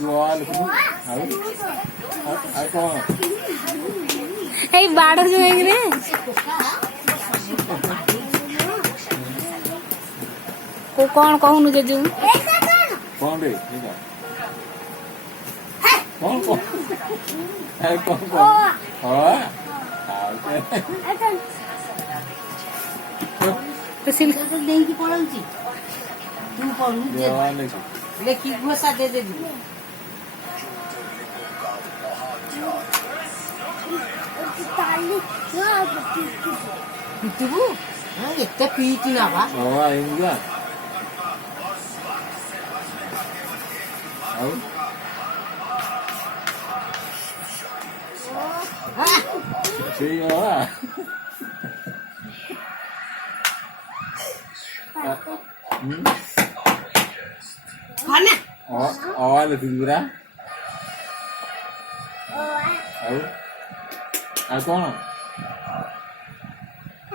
Lo cũng ai con ଏଇ ବାଡ ଯୋଉ ହେଇକିରେ କଣ କହୁନୁ ଜେଜୁ? con đi đi nào con ai con hả ଦେଇକି ପଳଉଛି ତୁ ପଢୁ ok ଲେଖିକି ଘୋଷା ଦେଇଦେବି ପିଟିବୁ ଏତେ ପିଇଟି ନବା em ra chị à ଖାନା là từ đó ai con à